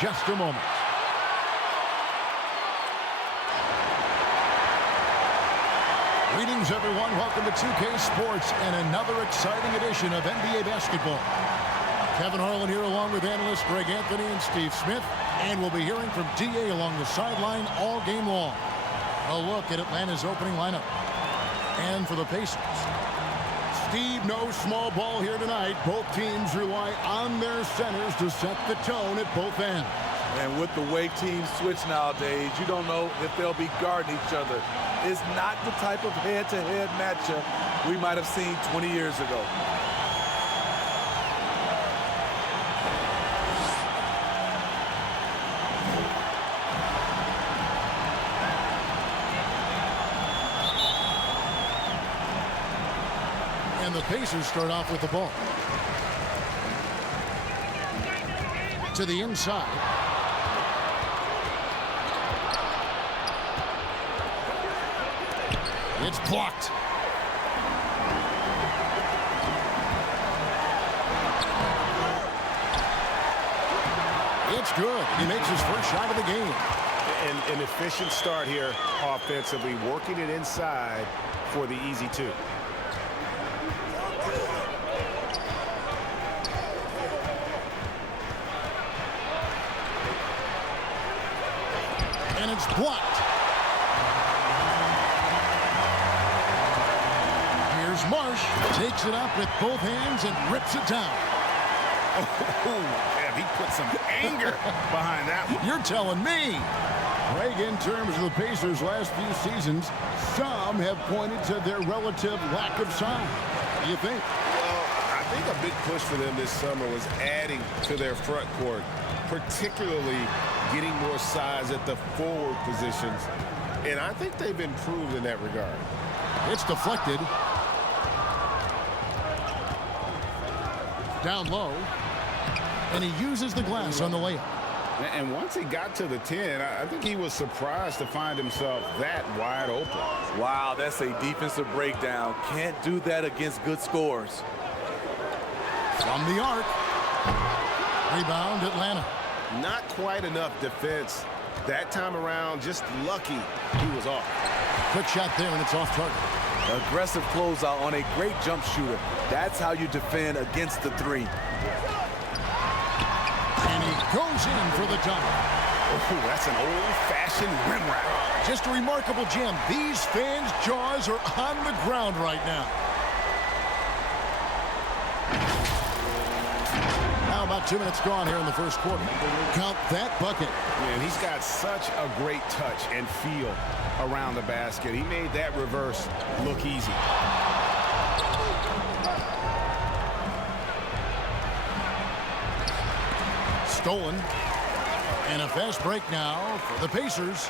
just a moment. Greetings, everyone. Welcome to 2K Sports and another exciting edition of NBA basketball. Kevin Harlan here along with analysts Greg Anthony and Steve Smith. And we'll be hearing from DA along the sideline all game long. A look at Atlanta's opening lineup. And for the Pacers, Steve, no small ball here tonight. Both teams rely on their centers to set the tone at both ends. And with the way teams switch nowadays, you don't know if they'll be guarding each other. It's not the type of head-to-head matchup we might have seen 20 years ago. And the Pacers start off with the ball. To the inside. It's blocked. It's good. He makes his first shot of the game. An efficient start here offensively, working it inside for the easy two. And it's blocked. Here's Marsh. Takes it up with both hands and rips it down. Oh, yeah, he put some anger behind that one. You're telling me. Greg, in terms of the Pacers' last few seasons, some have pointed to their relative lack of size. What do you think? Well, I think a big push for them this summer was adding to their front court, particularly getting more size at the forward positions. And I think they've improved in that regard. It's deflected. Down low. And he uses the glass on the layup. And once he got to the 10, I think he was surprised to find himself that wide open. Wow, that's a defensive breakdown. Can't do that against good scores. From the arc. Rebound, Atlanta. Not quite enough defense that time around. Just lucky he was off. Quick shot there, and it's off target. Aggressive closeout on a great jump shooter. That's how you defend against the three. And he goes in for the dunk. Oh, that's an old-fashioned rim wrap. Just a remarkable jam. These fans' jaws are on the ground right now. Now about 2 minutes gone here in the first quarter. Count that bucket. Man, he's got such a great touch and feel around the basket. He made that reverse look easy. Stolen. And a fast break now for the Pacers.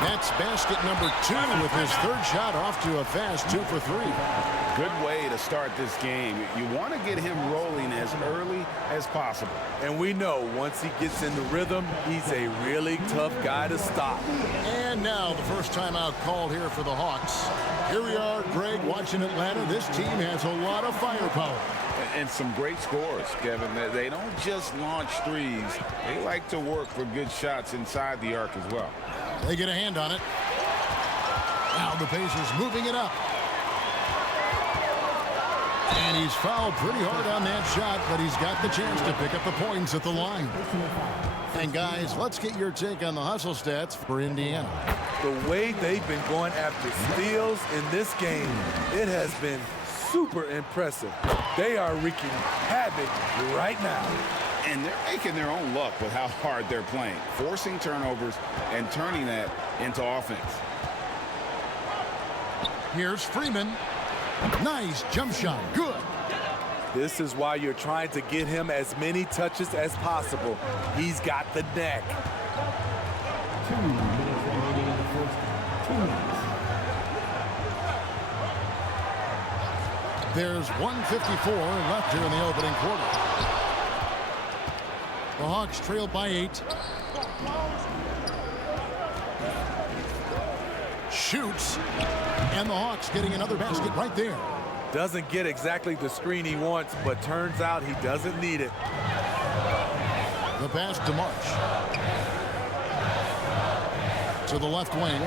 That's basket number 2 with his third shot off to a fast 2 for 3. Good way to start this game. You want to get him rolling as early as possible. And we know once he gets in the rhythm, he's a really tough guy to stop. And now the first timeout called here for the Hawks. Here we are, Greg, watching Atlanta. This team has a lot of firepower. And some great scores, Kevin. They don't just launch threes. They like to work for good shots inside the arc as well. They get a hand on it. Now the Pacers moving it up. And he's fouled pretty hard on that shot, but he's got the chance to pick up the points at the line. And guys, let's get your take on the hustle stats for Indiana. The way they've been going after steals in this game, it has been super impressive. They are wreaking havoc right now. And they're making their own luck with how hard they're playing, forcing turnovers and turning that into offense. Here's Freeman. Nice jump shot. Good. This is why you're trying to get him as many touches as possible. He's got the neck. 2 minutes remaining in the first. 2 minutes. There's 1:54 left here in the opening quarter. The Hawks trail by 8. Shoots. And the Hawks getting another basket right there. Doesn't get exactly the screen he wants, but turns out he doesn't need it. The pass to March. To the left wing.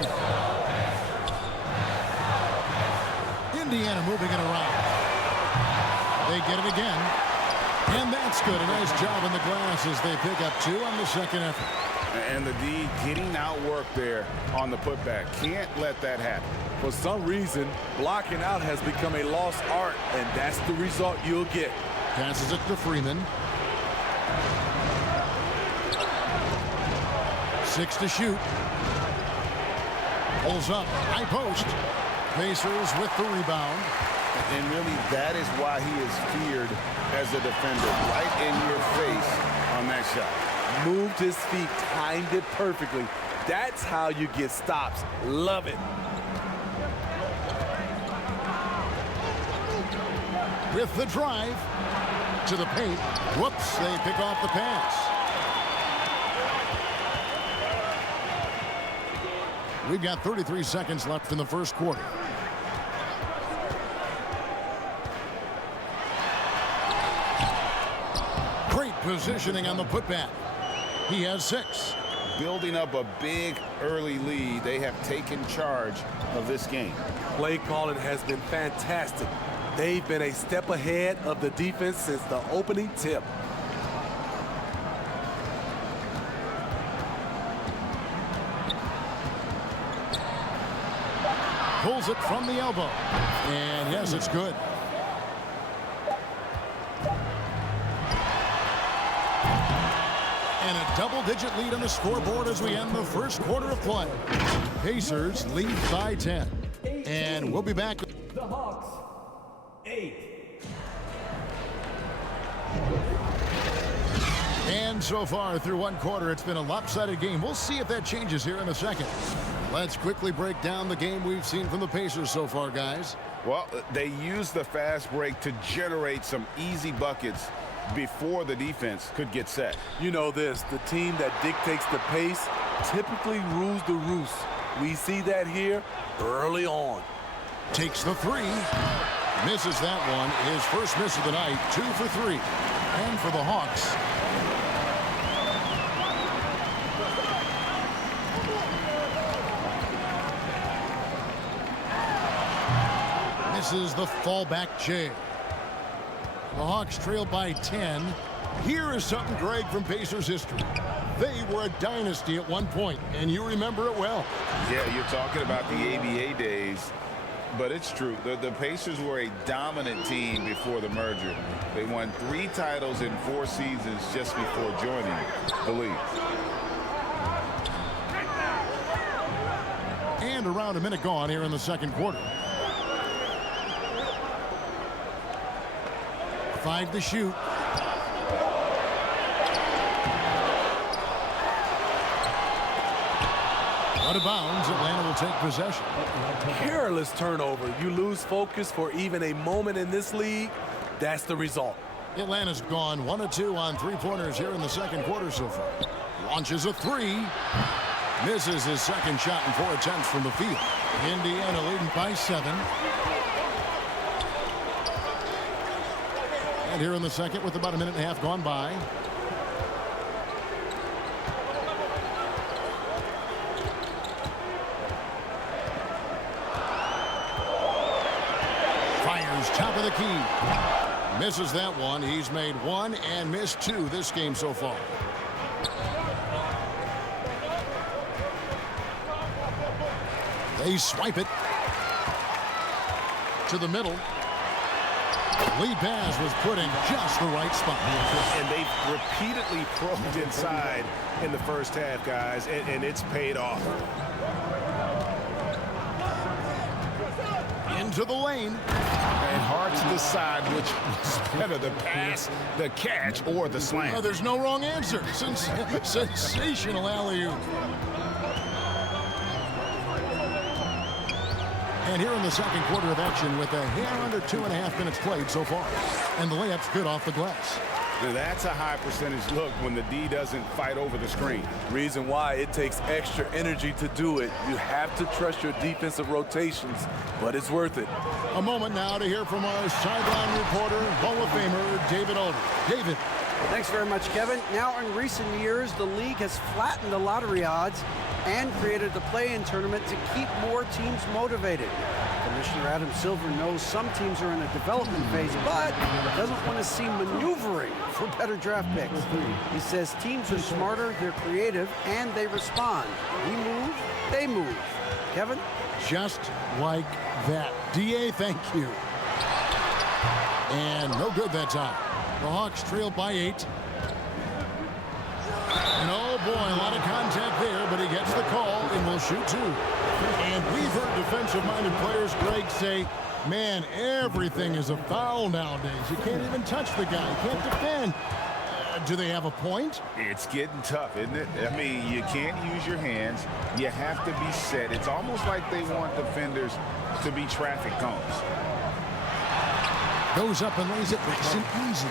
Indiana moving it around. They get it again. And that's good. A nice job on the glass as they pick up 2 on the second effort. And the D getting outworked there on the putback. Can't let that happen. For some reason, blocking out has become a lost art, and that's the result you'll get. Passes it to Freeman. 6 to shoot. Pulls up. High post. Pacers with the rebound. And really, that is why he is feared as a defender. Right in your face on that shot. Moved his feet, timed it perfectly. That's how you get stops. Love it. With the drive to the paint. Whoops, they pick off the pass. We've got 33 seconds left in the first quarter. Great positioning on the putback. He has 6. Building up a big early lead. They have taken charge of this game. Play calling has been fantastic. They've been a step ahead of the defense since the opening tip. Pulls it from the elbow. And yes, it's good. And a double-digit lead on the scoreboard as we end the first quarter of play. Pacers lead by 10. And we'll be back. The Hawks, 8. And so far through one quarter, it's been a lopsided game. We'll see if that changes here in a second. Let's quickly break down the game we've seen from the Pacers so far, guys. Well, they used the fast break to generate some easy buckets before the defense could get set. You know this, the team that dictates the pace typically rules the roost. We see that here early on. Takes the 3. Misses that one. His first miss of the night. 2 for 3. And for the Hawks, misses the fallback J. The Hawks trail by 10. Here is something, Greg, from Pacers history. They were a dynasty at one point, and you remember it well. Yeah, you're talking about the ABA days, but it's true. The Pacers were a dominant team before the merger. They won 3 titles in 4 seasons just before joining the league. And around a minute gone here in the second quarter. 5 to shoot. Out of bounds, Atlanta will take possession. Careless turnover. You lose focus for even a moment in this league. That's the result. Atlanta's gone 1 of 2 on 3-pointers here in the second quarter so far. Launches a 3. Misses his second shot in 4 attempts from the field. Indiana leading by 7. And here in the second with about a minute and a half gone by. Fires top of the key. Misses that one. He's made 1 and missed 2 this game so far. They swipe it to the middle. Lead pass was put in just the right spot. And they've repeatedly probed inside in the first half, guys, and it's paid off. Into the lane. And hard to decide which was better, the pass, the catch, or the slam. Oh, there's no wrong answer. Sensational alley-oop. And here in the second quarter of action with a hair under 2.5 minutes played so far. And the layup's good off the glass. That's a high percentage look when the D doesn't fight over the screen. Reason why it takes extra energy to do it. You have to trust your defensive rotations, but it's worth it. A moment now to hear from our sideline reporter, Hall of Famer David Aldridge. David. Thanks very much, Kevin. Now, in recent years, the league has flattened the lottery odds and created the play-in tournament to keep more teams motivated. Commissioner Adam Silver knows some teams are in a development phase, but doesn't want to see maneuvering for better draft picks. He says teams are smarter, they're creative, and they respond. We move, they move. Kevin? Just like that. DA, thank you. And no good that time. The Hawks trail by 8. And oh boy, a lot of contact there, but he gets the call and will shoot 2. And we've heard defensive-minded players, Greg, say, man, everything is a foul nowadays. You can't even touch the guy. You can't defend. Do they have a point? It's getting tough, isn't it? I mean, you can't use your hands. You have to be set. It's almost like they want defenders to be traffic cones. Goes up and lays it nice and easy.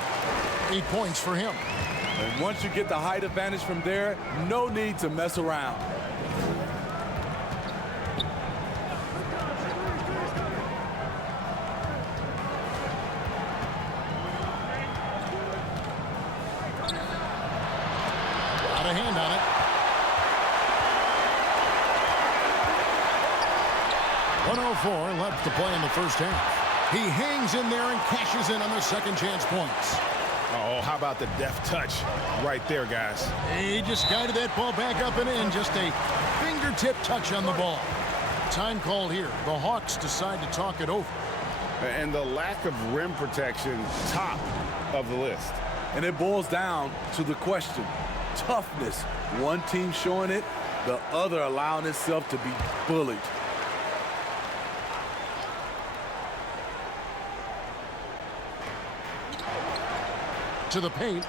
8 points for him. And once you get the height advantage from there, no need to mess around. Got a hand on it. 1:04 left to play in the first half. He hangs in there and cashes in on the second chance points. Oh, how about the deft touch right there, guys? He just guided that ball back up and in. Just a fingertip touch on the ball. Time called here. The Hawks decide to talk it over. And the lack of rim protection, top of the list. And it boils down to the question. Toughness. One team showing it, the other allowing itself to be bullied. To the paint.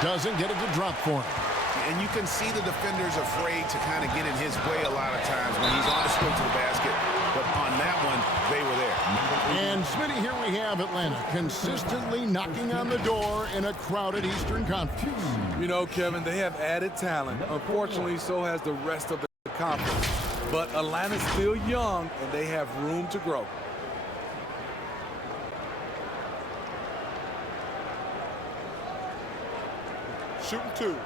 Doesn't get it to drop for him. And you can see the defenders afraid to kind of get in his way a lot of times when he's on his way to the basket. But on that one, they were there. And Smitty, here we have Atlanta consistently knocking on the door in a crowded Eastern Conference. You know, Kevin, they have added talent. Unfortunately, so has the rest of the conference. But Atlanta's still young, and they have room to grow. Shooting 2.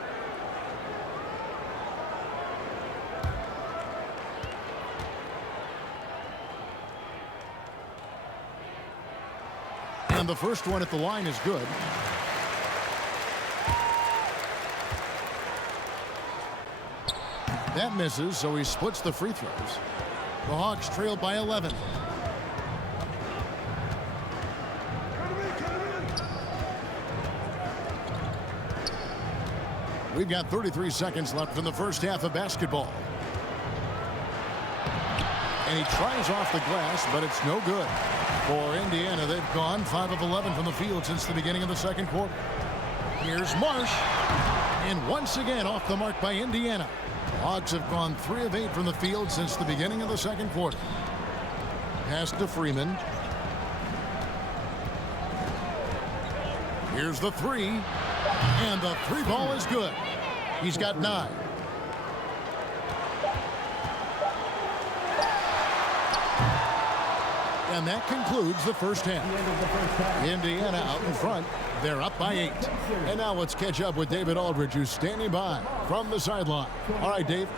And the first one at the line is good. That misses, so he splits the free throws. The Hawks trail by 11. We've got 33 seconds left in the first half of basketball. And he tries off the glass, but it's no good. For Indiana, they've gone 5 of 11 from the field since the beginning of the second quarter. Here's Marsh. And once again off the mark by Indiana. The Hawks have gone 3 of 8 from the field since the beginning of the second quarter. Pass to Freeman. Here's the 3. And the 3 ball is good. He's got 9. And that concludes the first half. Indiana out in front. They're up by 8. And now let's catch up with David Aldridge, who's standing by from the sideline. All right, Dave.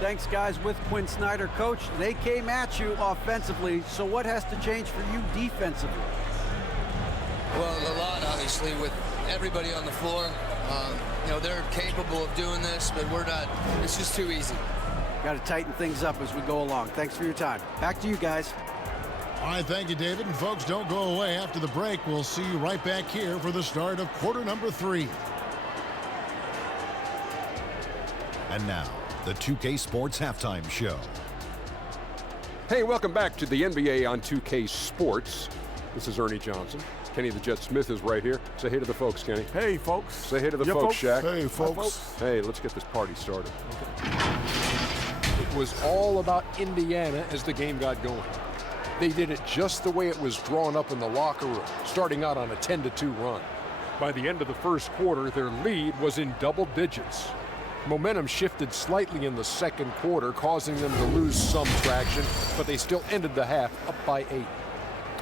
Thanks, guys. With Quinn Snyder, Coach, they came at you offensively. So what has to change for you defensively? Well, a lot, obviously, with everybody on the floor. You know, they're capable of doing this, but we're not. It's just too easy. Got to tighten things up as we go along. Thanks for your time. Back to you guys. All right, thank you, David. And folks, don't go away. After the break, we'll see you right back here for the start of quarter number 3. And now, the 2K Sports Halftime Show. Hey, welcome back to the NBA on 2K Sports. This is Ernie Johnson. Kenny the Jet Smith is right here. Say hey to the folks, Kenny. Hey, folks. Say hey to the folks, Shaq. Hey, folks. Hey, let's get this party started. Okay. It was all about Indiana as the game got going. They did it just the way it was drawn up in the locker room, starting out on a 10-2 run. By the end of the first quarter, their lead was in double digits. Momentum shifted slightly in the second quarter, causing them to lose some traction, but they still ended the half up by 8.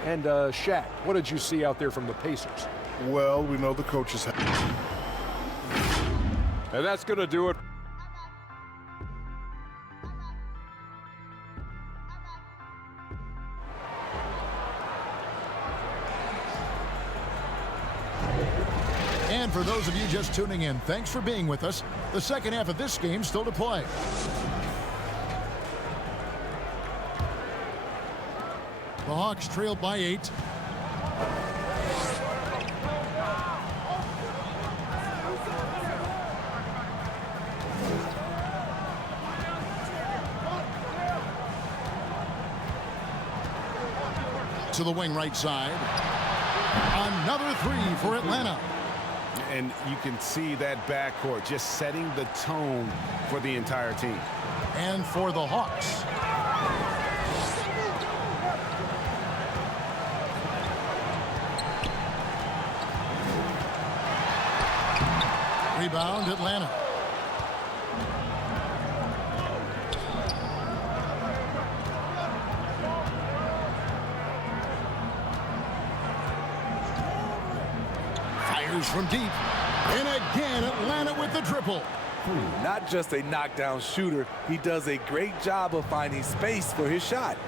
And Shaq, what did you see out there from the Pacers? Well, we know the coaches have. And that's going to do it. And for those of you just tuning in, thanks for being with us. The second half of this game still to play. The Hawks trailed by 8. To the wing right side. Another 3 for Atlanta. And you can see that backcourt just setting the tone for the entire team. And for the Hawks. Rebound, Atlanta. Fires from deep. And again, Atlanta with the triple. Not just a knockdown shooter, he does a great job of finding space for his shot.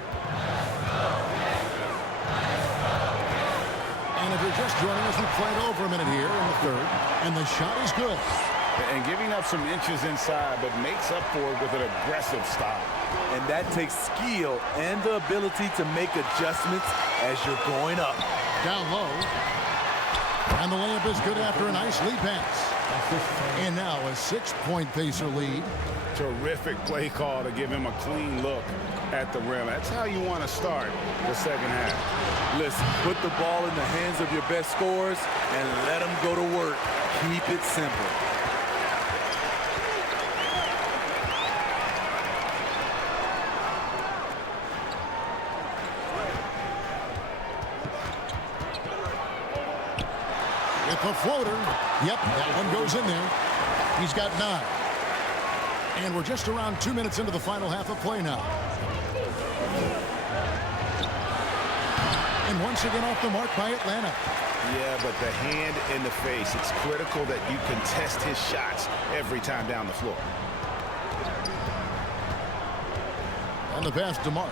And if you're just joining us, we've played over a minute here in the third, and the shot is good. And giving up some inches inside, but makes up for it with an aggressive style. And that takes skill and the ability to make adjustments as you're going up. Down low. And the layup is good after a nice lead pass. And now a 6-point Pacer lead. Terrific play call to give him a clean look at the rim. That's how you want to start the second half. Listen, put the ball in the hands of your best scorers and let them go to work. Keep it simple. With the floater. Yep, that one goes in there. He's got 9. And we're just around 2 minutes into the final half of play now. And once again off the mark by Atlanta. Yeah, but the hand in the face. It's critical that you contest his shots every time down the floor. And the pass to Marsh.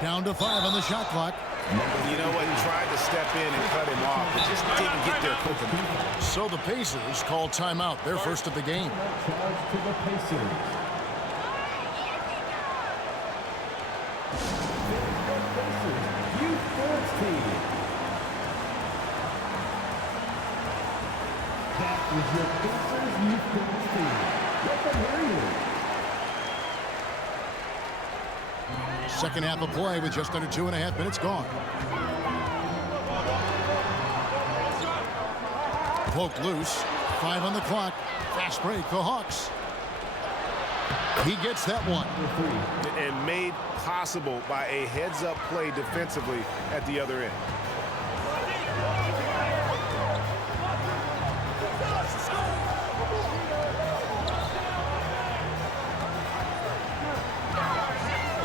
Down to 5 on the shot clock. You know what? He tried to step in and cut him off, but just didn't get there quick enough. So the Pacers call timeout, their first of the game. Charge to the Pacers. Youth Sports Team. That is your Pacers Youth Sports Team. Let them hear you. Second half of play with just under 2.5 minutes gone. Poked loose. 5 on the clock. Fast break, the Hawks. He gets that one. And made possible by a heads-up play defensively at the other end.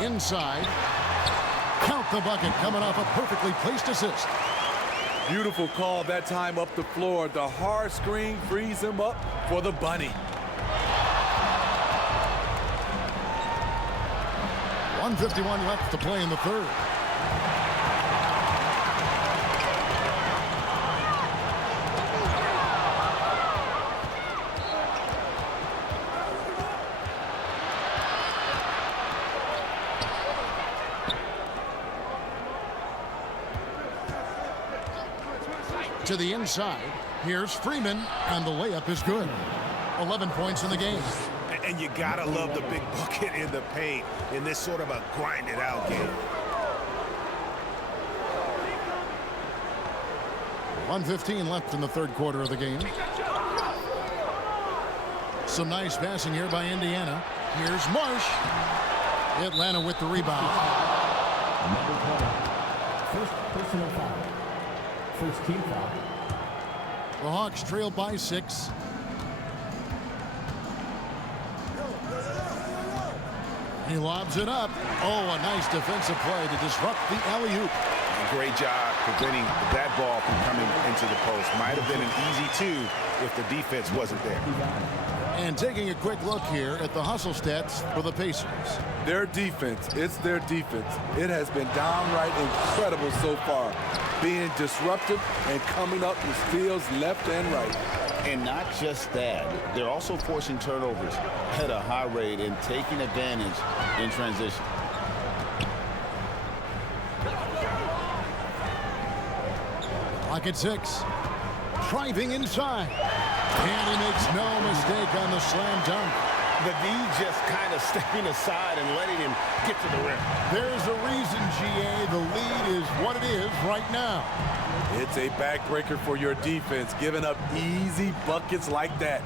Inside. Count the bucket coming off a perfectly placed assist. Beautiful call that time up the floor. The hard screen frees him up for the bunny. 1:51 left to play in the third. To the inside. Here's Freeman, and the layup is good. 11 points in the game. And you gotta love the big bucket in the paint in this sort of a grinded out game. 1:15 left in the third quarter of the game. Some nice passing here by Indiana. Here's Marsh. Atlanta with the rebound. Number 20. First personal foul. First team foul. The Hawks trail by 6. He lobs it up. Oh, a nice defensive play to disrupt the alley-oop. Great job preventing that ball from coming into the post. Might have been an easy 2 if the defense wasn't there. And taking a quick look here at the hustle stats for the Pacers. Their defense, it's their defense. It has been downright incredible so far, being disruptive and coming up with steals left and right. And not just that, they're also forcing turnovers at a high rate and taking advantage in transition. Clock at 6. Driving inside. And he makes no mistake on the slam dunk. The D just kind of stepping aside and letting him get to the rim. There's a reason, GA, the lead is what it is right now. It's a backbreaker for your defense, giving up easy buckets like that.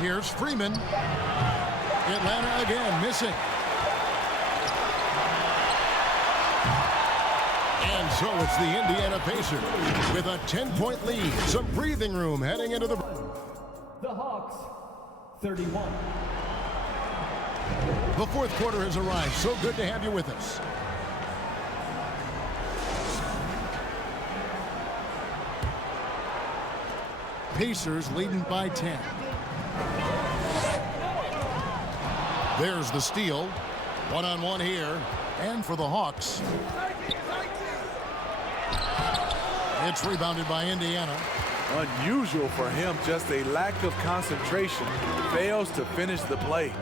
Here's Freeman. Atlanta again missing. And so it's the Indiana Pacers with a 10-point lead. Some breathing room heading into the... The Hawks, 31. The fourth quarter has arrived. So good to have you with us. Pacers leading by 10. There's the steal. One-on-one here. And for the Hawks. It's rebounded by Indiana. Unusual for him, just a lack of concentration. Fails to finish the play.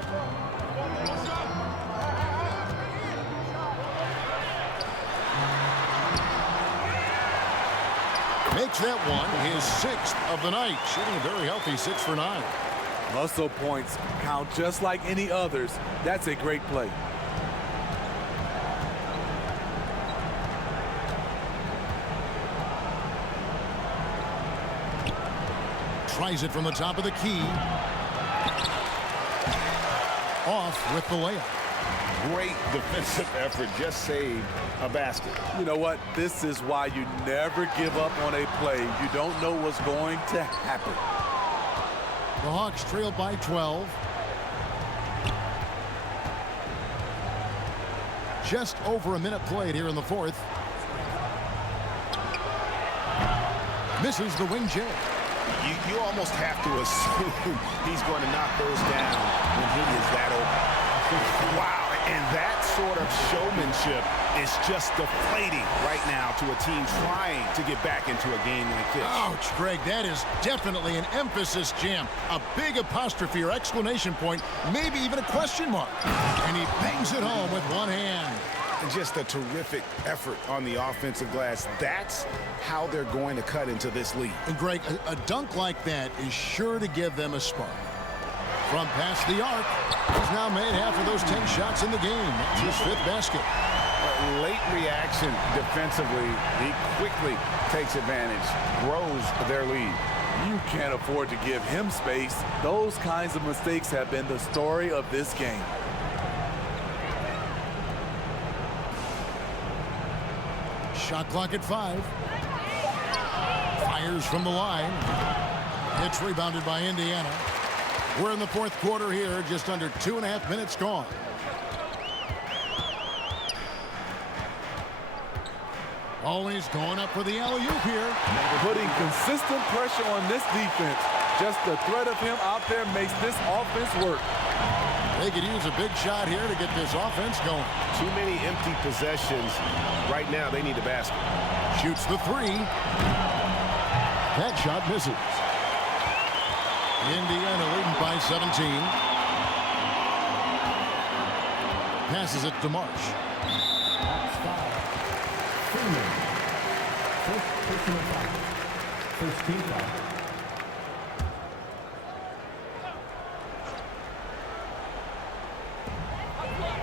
Makes that one his 6th of the night. Shooting a very healthy 6 for 9. Hustle points count just like any others. That's a great play. Tries it from the top of the key. Off with the layup. Great defensive effort, just saved a basket. You know what? This is why you never give up on a play. You don't know what's going to happen. The Hawks trail by 12. Just over a minute played here in the fourth. Misses the wing J. You almost have to assume he's going to knock those down when he is that open. Wow, and that sort of showmanship is just deflating right now to a team trying to get back into a game like this. Ouch, Greg, that is definitely an emphasis jam. A big apostrophe or exclamation point, maybe even a question mark. And he bangs it home with one hand. Just a terrific effort on the offensive glass. That's how they're going to cut into this lead. And Greg, a dunk like that is sure to give them a spark. From past the arc, he's now made half of those 10 shots in the game. That's his 5th basket. Late reaction defensively. He quickly takes advantage, grows their lead. You can't afford to give him space. Those kinds of mistakes have been the story of this game. Shot clock at 5. Fires from the line. It's rebounded by Indiana. We're in the fourth quarter here, just under 2.5 minutes gone. Always going up for the alley-oop here. Putting consistent pressure on this defense. Just the threat of him out there makes this offense work. They could use a big shot here to get this offense going. Too many empty possessions. Right now, they need a basket. Shoots the 3. That shot misses. Indiana leading by 17. Passes it to Marsh. Hawks foul. Freeman. First personal foul. First team foul.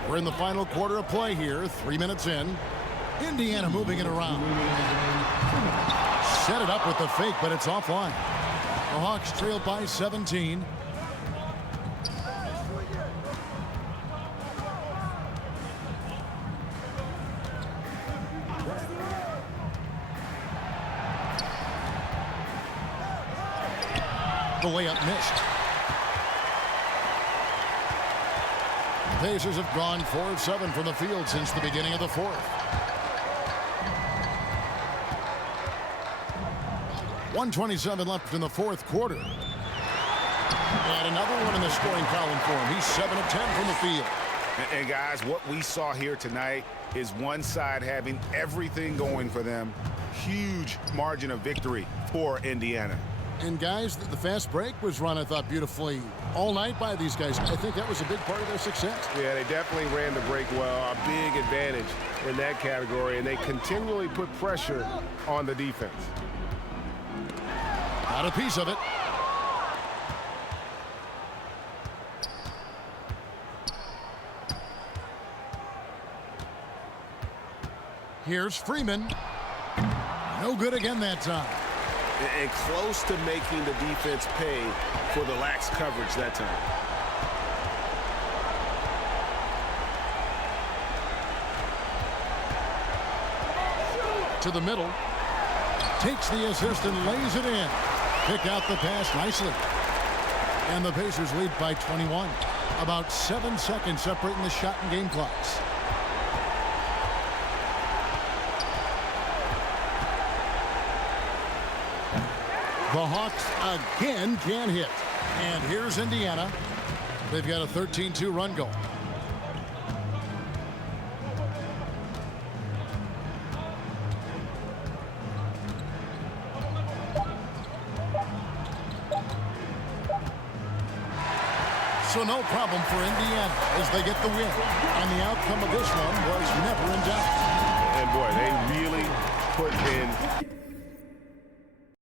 We're in the final quarter of play here, 3 minutes in. Indiana moving it around. set it up with the fake, but it's offline. The Hawks trailed by 17. The layup missed. The Pacers have gone 4 of 7 from the field since the beginning of the fourth. 1:27 left in the fourth quarter. And another one in the scoring column for him. He's 7 of 10 from the field. And guys, what we saw here tonight is one side having everything going for them. Huge margin of victory for Indiana. And guys, the fast break was run, I thought, beautifully all night by these guys. I think that was a big part of their success. Yeah, they definitely ran the break well. A big advantage in that category, and they continually put pressure on the defense. Got a piece of it. Here's Freeman. No good again that time. And close to making the defense pay for the lax coverage that time. To the middle. Takes the assist and lays it in. Picked out the pass nicely. And the Pacers lead by 21. About 7 seconds separating the shot and game clocks. The Hawks again can't hit. And here's Indiana. They've got a 13-2 run going. So no problem for Indiana as they get the win. And the outcome of this one was never in doubt. And boy, they really put in